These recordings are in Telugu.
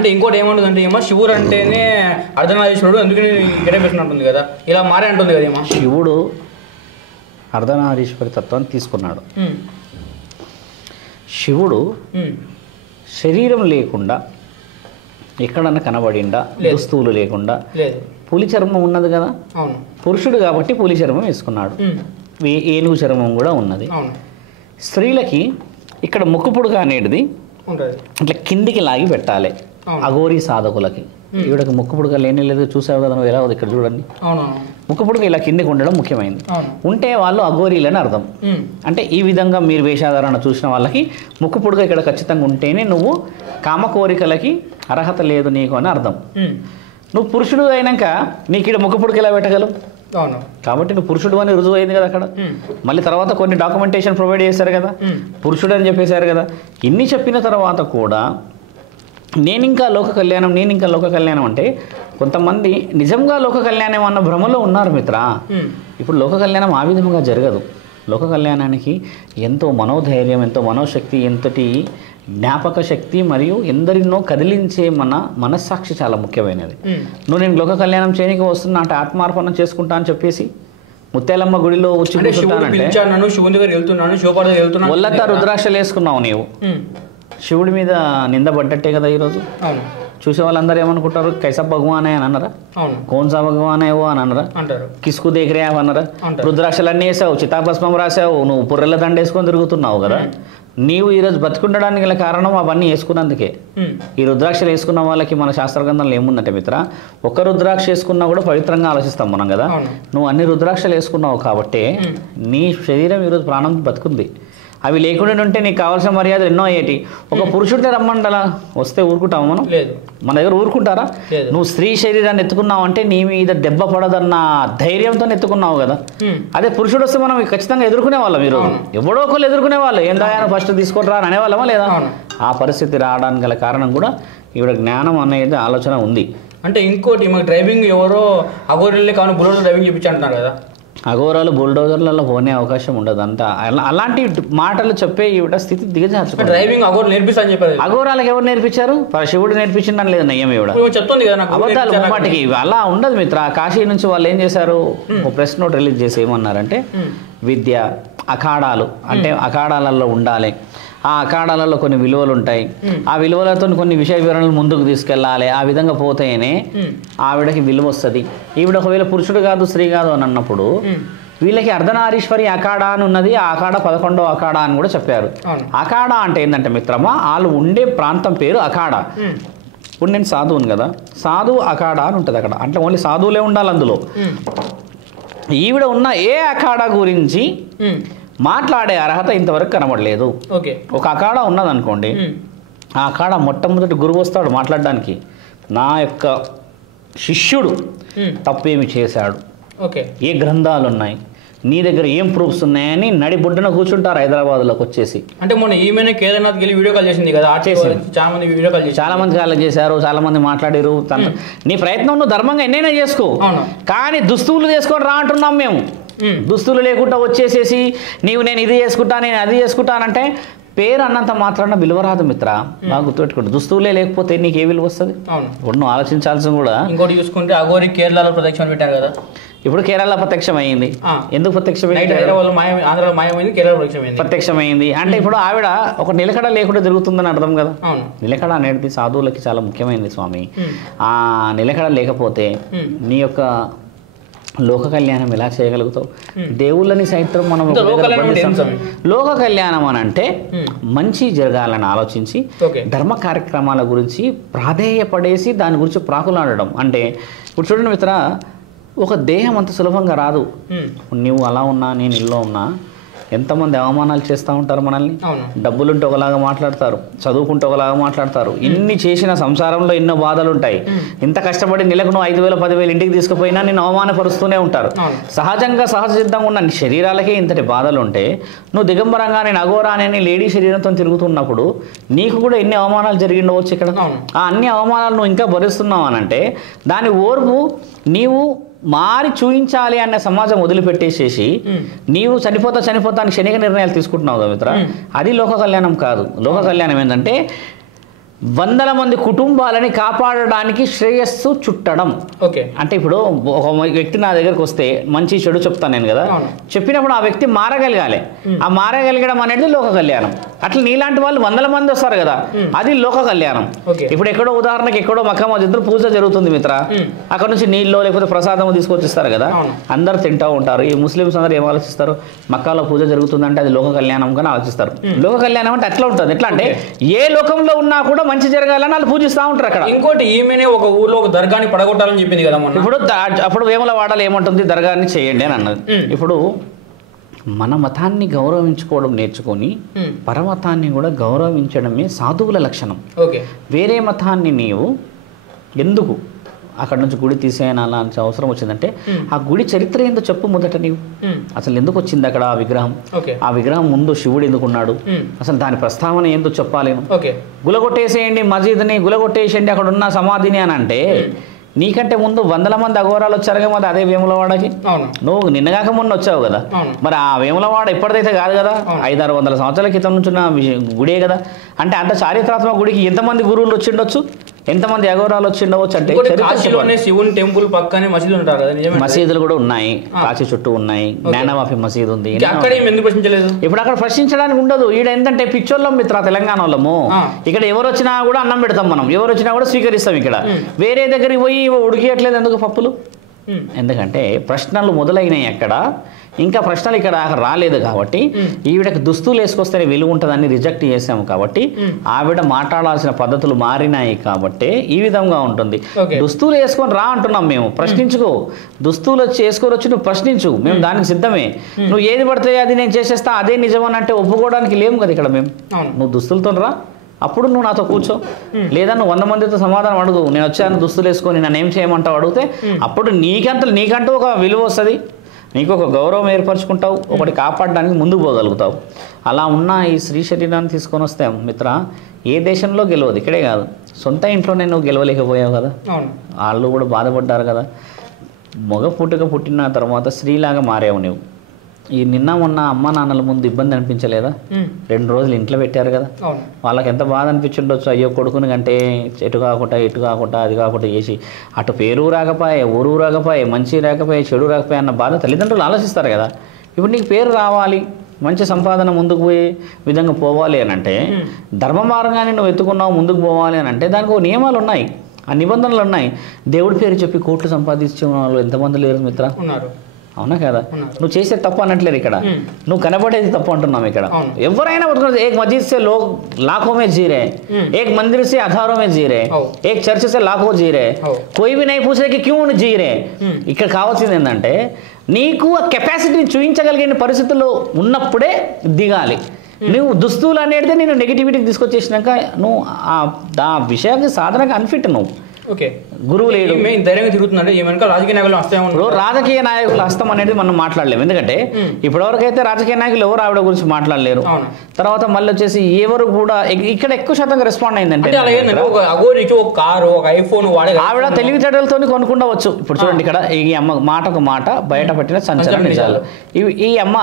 అంటే ఇంకోటి ఏమంటుంది అంటే ఏమో శివుడు అంటేనే అర్ధనారీశ్వరుడు అందుకని గెటపేసిన ఉంటుంది కదా, ఇలా మారే అంటుంది కదా ఏమో. శివుడు అర్ధనారీశ్వరి తత్వాన్ని తీసుకున్నాడు. శివుడు శరీరం లేకుండా ఎక్కడన్నా కనబడిండా, దుస్తువులు లేకుండా, పులి చర్మం ఉన్నది కదా, పురుషుడు కాబట్టి పులి చర్మం వేసుకున్నాడు. ఏనుగు చర్మం కూడా ఉన్నది. స్త్రీలకి ఇక్కడ ముక్కుపుడుగా అనేది ఇట్లా కిందికి లాగి పెట్టాలి. అఘోరీ సాధకులకి ఈవిడకి ముక్కుపుడుగా లేని లేదు, చూసావు కదా నువ్వు ఎలా ఉంది ఇక్కడ చూడండి. ముక్కుపుడుగా ఇలా కిందికి ఉండడం ముఖ్యమైనది. ఉంటే వాళ్ళు అఘోరీలని అర్థం. అంటే ఈ విధంగా మీరు వేషాధారణ చూసిన వాళ్ళకి ముక్కుపుడుగా ఇక్కడ ఖచ్చితంగా ఉంటేనే నువ్వు కామ కోరికలకి అర్హత లేదు నీకు అని అర్థం. నువ్వు పురుషుడు అయినాక నీకు ఇక్కడ ముక్కుపుడుకు ఎలా పెట్టగలవు? కాబట్టి నువ్వు పురుషుడు అని రుజువు అయింది కదా అక్కడ. మళ్ళీ తర్వాత కొన్ని డాక్యుమెంటేషన్ ప్రొవైడ్ చేశారు కదా, పురుషుడు అని చెప్పేశారు కదా. ఇన్ని చెప్పిన తర్వాత కూడా నేను ఇంకా లోక కళ్యాణం అంటే కొంతమంది నిజంగా లోక కళ్యాణం అన్న భ్రమలో ఉన్నారు మిత్ర. ఇప్పుడు లోక కళ్యాణం ఆ విధంగా జరగదు. లోక కళ్యాణానికి ఎంతో మనోధైర్యం, ఎంతో మనోశక్తి, ఎంతటి జ్ఞాపక శక్తి మరియు ఎందరినో కదిలించే మనస్సాక్షి చాలా ముఖ్యమైనది. నేను లోక కళ్యాణం చేయడానికి వస్తున్నా అంటే ఆత్మార్పణం చేసుకుంటా అని చెప్పేసి ముత్యాలమ్మ గుడిలో వచ్చి ఒళ్ళతా రుద్రాక్షలు వేసుకున్నావు నీవు, శివుడి మీద నిందపడ్డట్టే కదా ఈరోజు. చూసే వాళ్ళందరూ ఏమనుకుంటారు, కైసా భగవానే అని అన్నారా, కోన్సా భగవానేవో అని అన్నారా, కిసుకు దేఖరే అన్నారా, రుద్రాక్షలు అన్నీ వేసావు, చితాభస్మం రాసావు, నువ్వు పుర్రెల దండ వేసుకొని తిరుగుతున్నావు కదా. నీవు ఈరోజు బతుకుండడానికి గల కారణం అవన్నీ వేసుకున్నందుకే. ఈ రుద్రాక్షలు వేసుకున్న వాళ్ళకి మన శాస్త్ర గ్రంథంలో ఏముందంటే మిత్ర, ఒక రుద్రాక్ష వేసుకున్నా కూడా పవిత్రంగా ఆలోచిస్తాం మనం కదా. నువ్వు అన్ని రుద్రాక్షలు వేసుకున్నావు కాబట్టి నీ శరీరం ఈరోజు ప్రాణం బతుకుంది. అవి లేకుండా ఉంటే నీకు కావాల్సిన మర్యాదలు ఎన్నో అయ్యేటి. ఒక పురుషుడిని రమ్మండలా వస్తే ఊరుకుంటావు మనం? మన దగ్గర ఊరుకుంటారా? నువ్వు స్త్రీ శరీరాన్ని ఎత్తుకున్నావు అంటే నీ మీద దెబ్బ పడదన్న ధైర్యంతో ఎత్తుకున్నావు కదా. అదే పురుషుడు వస్తే మనం ఖచ్చితంగా ఎదుర్కొనే వాళ్ళం. మీరు ఎవడో ఒకళ్ళు ఎదుర్కొనే వాళ్ళు, ఏందాయన ఫస్ట్ తీసుకుంటారా అని అనేవాళ్ళమా లేదా? ఆ పరిస్థితి రావడానికి గల కారణం కూడా ఈవిడ జ్ఞానం అనేది ఆలోచన ఉంది. అంటే ఇంకోటి మాకు డ్రైవింగ్ ఎవరో అఘోరీలే కావాలి బుల్డోజర్ డ్రైవింగ్ చేయించి అంటున్నారు కదా. అఘోరాలు బుల్డోజర్లలో పోనే అవకాశం ఉండదు. అంతా అలాంటి మాటలు చెప్పే ఈవిడ స్థితి దిగజార్చుకుంది. డ్రైవింగ్ అఘోరాలు నేర్పిస్తా అని చెప్పారు. అఘోరాలకు ఎవరు నేర్పించారు? శివుడు నేర్పించిందని లేదు నయ్యం. ఈవిడ చెప్తుంది కదా అబద్ధాలు ముమ్మాటికి. అలా ఉండదు మిత్ర. కాశీ నుంచి వాళ్ళు ఏం చేశారు, ఒక ప్రెస్ నోట్ రిలీజ్ చేసి ఏమన్నారంటే విద్య అఖాడాలు అంటే అఖాడాలలో ఉండాలి, ఆ అఖాడాలలో కొన్ని విలువలు ఉంటాయి, ఆ విలువలతో కొన్ని విషయ వివరణలు ముందుకు తీసుకెళ్ళాలి, ఆ విధంగా పోతేనే ఆవిడకి విలువ వస్తుంది. ఈవిడ ఒకవేళ పురుషుడు కాదు స్త్రీ కాదు అని అన్నప్పుడు వీళ్ళకి అర్ధనారీశ్వరి అఖాడా అని ఉన్నది. ఆ అఖాడా 11వ అఖాడా అని కూడా చెప్పారు. అఖాడా అంటే ఏంటంటే మిత్రమా, వాళ్ళు ఉండే ప్రాంతం పేరు అఖాడా. ఇప్పుడు నేను సాధువును కదా, సాధువు అఖాడా అని ఉంటుంది అక్కడ. అంటే ఓన్లీ సాధువులే ఉండాలి అందులో. ఈవిడ ఉన్న ఏ అఖాడా గురించి మాట్లాడే అర్హత ఇంతవరకు కనబడలేదు. ఒక అఖాడా ఉన్నదనుకోండి, ఆ అఖాడా మొట్టమొదటి గురువు వస్తాడు మాట్లాడడానికి, నా యొక్క శిష్యుడు తప్పేమి చేశాడు, ఏ గ్రంథాలు ఉన్నాయి, నీ దగ్గర ఏం ప్రూఫ్స్ ఉన్నాయని నడిబొడ్డున కూర్చుంటారు హైదరాబాద్లోకి వచ్చేసి. అంటే మొన్న ఈమెనే కేదార్నాథ్కి వెళ్ళి వీడియో కాల్ చేసింది కదా, చాలా మంది వీడియో కాల్ చాలా మంది కాల్ చేశారు, చాలా మంది మాట్లాడారు. నీ ప్రయత్నం నువ్వు ధర్మంగా ఎన్నైనా చేసుకో, కానీ దుస్తువులు చేసుకొని రా అంటున్నాం మేము. దుస్తులు లేకుండా వచ్చేసేసి నేను ఇది చేసుకుంటా, నేను అది చేసుకుంటానంటే పేరు అన్నంత మాత్రాన విలువ రాదు మిత్ర. బాగా గుర్తుపెట్టుకోండి. దుస్తువులే లేకపోతే నీకు ఏ విలువ వస్తుంది? ఇప్పుడు నువ్వు ఆలోచించాల్సింది కూడా. ఇంకోటి చూసుకుంటే అఘోరి కేరళలో ప్రత్యక్షం పెట్టారు కదా. ఇప్పుడు కేరళ ప్రత్యక్షమైంది. ఎందుకు ప్రత్యక్షమైంది? ప్రత్యక్షమైంది అంటే ఇప్పుడు ఆవిడ ఒక నిలకడ లేకుండా జరుగుతుందని అర్థం కదా. నిలకడ అనేది సాధువులకి చాలా ముఖ్యమైనది స్వామి. ఆ నిలకడ లేకపోతే నీ యొక్క లోక కళ్యాణం ఎలా చేయగలుగుతావు? దేవుళ్ళని సైతం మనం లోక కళ్యాణం అని అంటే మంచి జరగాలని ఆలోచించి ధర్మ కార్యక్రమాల గురించి ప్రాధేయపడేసి దాని గురించి ప్రాకులాడడం. అంటే ఇప్పుడు చూడండి మిత్ర, ఒక దేహం అంత సులభంగా రాదు. నువ్వు అలా ఉన్నా నేను ఇల్లు ఉన్నా ఎంతమంది అవమానాలు చేస్తూ ఉంటారు మనల్ని. డబ్బులుంటే ఒకలాగా మాట్లాడతారు, చదువుకుంటే ఒకలాగా మాట్లాడతారు. ఇన్ని చేసిన సంసారంలో ఎన్నో బాధలు ఉంటాయి. ఇంత కష్టపడి నెలకు నువ్వు 5,000 10,000 ఇంటికి తీసుకుపోయినా నేను అవమానపరుస్తూనే ఉంటారు. సహజంగా సహజసిద్ధంగా ఉన్న శరీరాలకే ఇంతటి బాధలు ఉంటే నువ్వు దిగంబరంగా నేను అఘోరా అనే లేడీ శరీరంతో తిరుగుతున్నప్పుడు నీకు కూడా ఎన్ని అవమానాలు జరిగిండవచ్చు ఇక్కడ. ఆ అన్ని అవమానాలు నువ్వు ఇంకా భరిస్తున్నావు అనంటే దాని ఓర్పు నీవు మారి చూయించాలి అనే సమాజం వదిలిపెట్టేసేసి నీవు చనిపోతా అని క్షణిక నిర్ణయాలు తీసుకుంటున్నావు కదా మిత్ర. అది లోక కళ్యాణం కాదు. లోక కళ్యాణం ఏంటంటే వందల మంది కుటుంబాలని కాపాడడానికి శ్రేయస్సు చుట్టడం. ఓకే, అంటే ఇప్పుడు ఒక వ్యక్తి నా దగ్గరకు వస్తే మంచి చెడు చెప్తాను నేను కదా, చెప్పినప్పుడు ఆ వ్యక్తి మారగలగాలి. ఆ మారగలగడం అనేది లోక కళ్యాణం. అట్లా నీలాంటి వాళ్ళు వందల మంది వస్తారు కదా, అది లోక కళ్యాణం. ఇప్పుడు ఎక్కడో ఉదాహరణకి ఎక్కడో మక్కా మస్జిద్లో పూజ జరుగుతుంది మిత్ర, అక్కడ నుంచి నీళ్ళు లేకపోతే ప్రసాదం తీసుకొచ్చిస్తారు కదా, అందరు తింటూ ఉంటారు. ఈ ముస్లిమ్స్ అందరూ ఏం ఆలోచిస్తారు, మక్కాలో పూజ జరుగుతుందంటే అది లోక కళ్యాణం కానీ ఆలోచిస్తారు. లోక కళ్యాణం అంటే అట్లా ఉంటుంది. ఎట్లా అంటే ఏ లోకంలో ఉన్నా కూడా మంచి జరగాలని వాళ్ళు పూజిస్తూ ఉంటారు అక్కడ. ఇంకోటి ఈమెనే ఒక ఊర్లో ఒక దర్గాని పడగొట్టాలని చెప్పింది కదా మొన్న. ఇప్పుడు అప్పుడు వేములవాడలో ఏమంటుంది, దర్గాని చేయండి అని అన్నది. ఇప్పుడు మన మతాన్ని గౌరవించుకోవడం నేర్చుకొని పరమతాన్ని కూడా గౌరవించడమే సాధువుల లక్షణం. వేరే మతాన్ని నీవు ఎందుకు అక్కడ నుంచి గుడి తీసేయాలా అని అవసరం వచ్చిందంటే ఆ గుడి చరిత్ర ఏందో చెప్పు మొదట. నీవు అసలు ఎందుకు వచ్చింది అక్కడ ఆ విగ్రహం, ఆ విగ్రహం ముందు శివుడు ఎందుకున్నాడు, అసలు దాని ప్రస్తావన ఏందో చెప్పాలి. గులగొట్టేసేయండి మసీదుని, గులగొట్టేసేయండి అక్కడ ఉన్న సమాధిని అని అంటే నీకంటే ముందు వందల మంది అఘోరాలు వచ్చారు కదా అదే వేములవాడకి. నువ్వు నిన్నగాక మొన్న వచ్చావు కదా, మరి ఆ వేములవాడ ఎప్పటిదైతే కాదు కదా, 500-600 సంవత్సరాల క్రితం నుంచి ఉన్న గుడే కదా. అంటే అంత చారిత్రాత్మక గుడికి ఎంతమంది గురువులు వచ్చిండొచ్చు, ఎంతమంది అఘోరాలు వచ్చిండవచ్చు. అంటే శివుని టెంపుల్ పక్కనే మసీదులు ఉంటారు, మసీదులు కూడా ఉన్నాయి, కాశీ చుట్టూ ఉన్నాయి, జ్ఞానవాపి మసీదు ఉంది. ఇప్పుడు అక్కడ ప్రశ్నించడానికి ఉండదు. ఈడ ఏంటంటే పిచ్చోళ్ళం మిత్ర, తెలంగాణ వాళ్ళము. ఇక్కడ ఎవరు వచ్చినా కూడా అన్నం పెడతాం మనం, ఎవరు వచ్చినా కూడా స్వీకరిస్తాం. ఇక్కడ వేరే దగ్గరికి పోయి ఉడికియట్లేదు ఎందుకు పప్పులు? ఎందుకంటే ప్రశ్నలు మొదలైనాయి అక్కడ, ఇంకా ప్రశ్నలు ఇక్కడ రాలేదు కాబట్టి ఈవిడకి దుస్తులు వేసుకొస్తేనే విలువ ఉంటుందని రిజెక్ట్ చేసాము కాబట్టి ఆవిడ మాట్లాడాల్సిన పద్ధతులు మారినాయి కాబట్టి ఈ విధంగా ఉంటుంది. దుస్తులు వేసుకొని రా అంటున్నాం మేము, ప్రశ్నించుకో. దుస్తులు వచ్చి వేసుకొని వచ్చి నువ్వు ప్రశ్నించు, మేము దానికి సిద్ధమే. నువ్వు ఏది పడితే అది నేను చేసేస్తా అదే నిజమని అంటే ఒప్పుకోవడానికి లేము కదా ఇక్కడ మేము. నువ్వు దుస్తులతో రా, అప్పుడు నువ్వు నాతో కూర్చో. లేదా నువ్వు 100 మందితో సమాధానం అడుగు, నేను వచ్చాను దుస్తులు వేసుకొని నన్ను ఏం చేయమంటావు అడిగితే అప్పుడు నీకంటూ ఒక విలువ వస్తుంది, నీకు ఒక గౌరవం ఏర్పరచుకుంటావు, ఒకటి కాపాడడానికి ముందుకు పోగలుగుతావు. అలా ఉన్న ఈ స్త్రీ శరీరాన్ని తీసుకొని వస్తే మిత్ర ఏ దేశంలో గెలవదు, ఇక్కడే కాదు సొంత ఇంట్లోనే నువ్వు గెలవలేకపోయావు కదా, వాళ్ళు కూడా బాధపడ్డారు కదా. మగ పుట్టిన తర్వాత స్త్రీలాగా మారావు నువ్వు. ఈ నిన్న మొన్న అమ్మ నాన్నల ముందు ఇబ్బంది అనిపించలేదా? 2 రోజులు ఇంట్లో పెట్టారు కదా, వాళ్ళకి ఎంత బాధ అనిపించుండొచ్చు. అయ్యో కొడుకుని కంటే ఎటు కాకుండా అది కాకుండా చేసి అటు పేరు రాకపోయే, ఊరు రాకపోయే, మంచి రాకపోయే, చెడు రాకపోయే అన్న బాధ తల్లిదండ్రులు ఆలోచిస్తారు కదా. ఇప్పుడు నీకు పేరు రావాలి, మంచి సంపాదన ముందుకు పోయే విధంగా పోవాలి అని అంటే, ధర్మ మార్గాన్ని నువ్వు ఎత్తుకున్నావు ముందుకు పోవాలి అని అంటే దానికి నియమాలు ఉన్నాయి, ఆ నిబంధనలు ఉన్నాయి. దేవుడి పేరు చెప్పి కోట్లు సంపాదించే వాళ్ళు ఎంతమంది లేరు మిత్ర? అవునా కదా? నువ్వు చేసే తప్పు అనట్లేదు ఇక్కడ, నువ్వు కనబడేది తప్పు అంటున్నావు ఇక్కడ. ఎవరైనా एक मस्जिद से लोग लाखों में जी रहे, एक मंदिर से हजारों में जी रहे, एक चर्च से लाखों जी रहे, कोई भी नहीं पूछ रहे कि क्यों जी रहे. ఇక్కడ కావాల్సింది ఏంటంటే నీకు ఆ కెపాసిటీని చూపించగలిగిన పరిస్థితుల్లో ఉన్నప్పుడే దిగాలి. నువ్వు దుస్తులు అనేది నేను నెగిటివిటీకి తీసుకొచ్చేసినాక నువ్వు ఆ విషయానికి సాధనకు అన్ఫిట్. నువ్వు గురువు లేడు, రాజకీయ నాయకుల హస్తం అనేది మనం మాట్లాడలేము. ఎందుకంటే ఇప్పటివరకైతే రాజకీయ నాయకులు ఎవరు ఆవిడ గురించి మాట్లాడలేరు. తర్వాత మళ్ళీ వచ్చేసి ఎవరు కూడా ఇక్కడ ఎక్కువ శాతం రెస్పాండ్ అయిందంటే ఆవిడ తెలివితేటలతో కొనుక్కుండవచ్చు. ఇప్పుడు చూడండి ఇక్కడ ఈ అమ్మ మాటకు మాట బయట పెట్టిన సంచలన నిజాలు. ఈ అమ్మ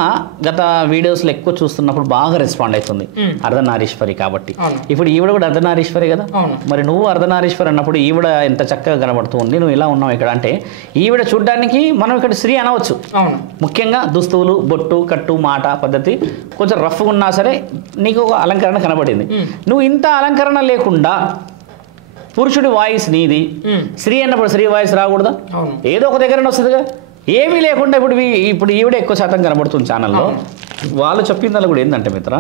గత వీడియోస్లో ఎక్కువ చూస్తున్నప్పుడు బాగా రెస్పాండ్ అవుతుంది, అర్ధనారీశ్వరి కాబట్టి. ఇప్పుడు ఈవిడ కూడా అర్ధనారీశ్వరి కదా, మరి నువ్వు అర్ధనారీశ్వరి అన్నప్పుడు ఈవిడ ఎంత చక్కగా కనబడుతుంది, నువ్వు ఇలా ఉన్నావు ఇక్కడ అంటే ఈవిడ చూడ్డానికి మనం ఇక్కడ స్త్రీ అనవచ్చు. ముఖ్యంగా దుస్తులు, బొట్టు, కట్టు, మాట పద్ధతి కొంచెం రఫ్గా ఉన్నా సరే నీకు ఒక అలంకరణ కనబడింది. నువ్వు ఇంత అలంకరణ లేకుండా పురుషుడి వాయిస్ నీది, స్త్రీ అన్నప్పుడు స్త్రీ వాయిస్ రాకూడదా? ఏదో ఒక దగ్గర వస్తుందిగా, ఏమీ లేకుండా ఇప్పుడు ఈవిడ ఎక్కువ శాతం కనబడుతుంది ఛానల్లో. వాళ్ళు చెప్పింది కూడా ఏంటంటే మిత్ర,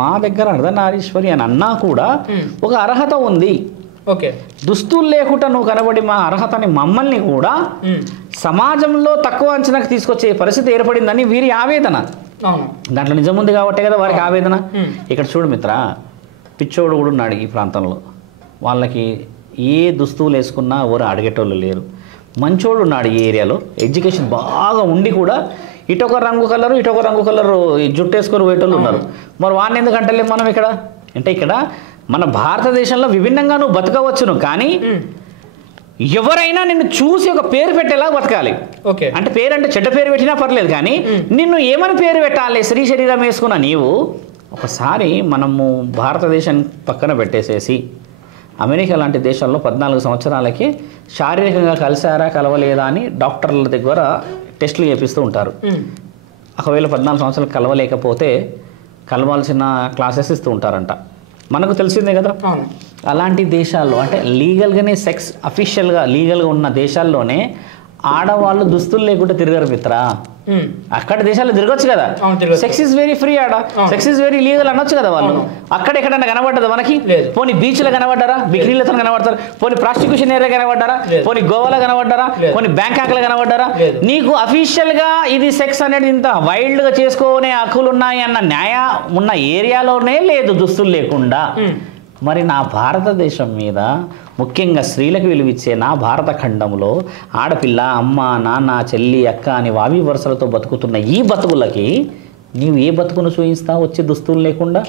మా దగ్గర అర్ధనారీశ్వరి అని అన్నా కూడా ఒక అర్హత ఉంది. దుస్తులు లేకుండా నువ్వు కనబడి మా అర్హతని మమ్మల్ని కూడా సమాజంలో తక్కువ అంచనాకు తీసుకొచ్చే పరిస్థితి ఏర్పడిందని వీరి ఆవేదన. దాంట్లో నిజం ఉంది కాబట్టి కదా వారికి ఆవేదన. ఇక్కడ చూడు మిత్ర, పిచ్చోడు కూడా ఉన్నాడు ఈ ప్రాంతంలో, వాళ్ళకి ఏ దుస్తువులు వేసుకున్నా ఎవరు అడిగేటోళ్ళు లేరు. మంచోడు ఉన్నాడు ఈ ఏరియాలో, ఎడ్యుకేషన్ బాగా ఉండి కూడా ఇటొక రంగు కలరు జుట్టు వేసుకొని పోయేటోళ్ళు ఉన్నారు. మరి వాడిని ఎందుకంటే మనం ఇక్కడ అంటే ఇక్కడ మన భారతదేశంలో విభిన్నంగా నువ్వు బతకవచ్చును, కానీ ఎవరైనా నిన్ను చూసి ఒక పేరు పెట్టేలా బతకాలి. అంటే పేరు అంటే చెడ్డ పేరు పెట్టినా పర్లేదు, కానీ నిన్ను ఏమని పేరు పెట్టాలి? స్త్రీ శరీరం వేసుకున్న నీవు ఒకసారి మనము భారతదేశం పక్కన పెట్టేసేసి అమెరికా లాంటి దేశాల్లో 14 సంవత్సరాలకి శారీరకంగా కలిసారా కలవలేదా అని డాక్టర్ల దగ్గర టెస్టులు చేపిస్తూ ఉంటారు. ఒకవేళ 14 సంవత్సరాలు కలవలేకపోతే కలవాల్సిన క్లాసెస్ ఇస్తూ ఉంటారంట. మనకు తెలిసిందే కదా. అలాంటి దేశాల్లో అంటే లీగల్గానే సెక్స్ అఫీషియల్గా లీగల్గా ఉన్న దేశాల్లోనే ఆడవాళ్ళు దుస్తులు లేకుండా తిరగరు మిత్ర. అక్కడ దేశాల్లో తిరగచ్చు కదా. సెక్స్ ఇస్ వెరీ ఫ్రీ, ఆడ సెక్స్ ఇస్ వెరీ లీగల్ అనొచ్చు కదా వాళ్ళు. అక్కడ ఎక్కడన్నా కనబడ్డదా మనకి? పోనీ బీచ్లో కనబడ్డారా? బిక్రీలతో కనబడతారు. పోనీ ప్రాస్టిట్యూషన్ ఏరియా కనబడ్డారా? పోనీ గోవాలో కనబడ్డారా? పోనీ బ్యాంకాక్లో కనబడ్డారా? నీకు అఫీషియల్గా ఇది సెక్స్ అనేది ఇంత వైల్డ్గా చేసుకునే హక్కులు ఉన్నాయి అన్న న్యాయ ఉన్న ఏరియాలోనే లేదు దుస్తులు లేకుండా. మరి నా భారతదేశం మీద ముఖ్యంగా స్త్రీలకు విలువిచ్చే నా భారత ఖండంలో ఆడపిల్ల, అమ్మ, నాన్న, చెల్లి, అక్క అని వావి వరుసలతో బతుకుతున్న ఈ బతుకులకి నీవు ఏ బతుకును చూయిస్తావు వచ్చి దుస్తులు లేకుండా?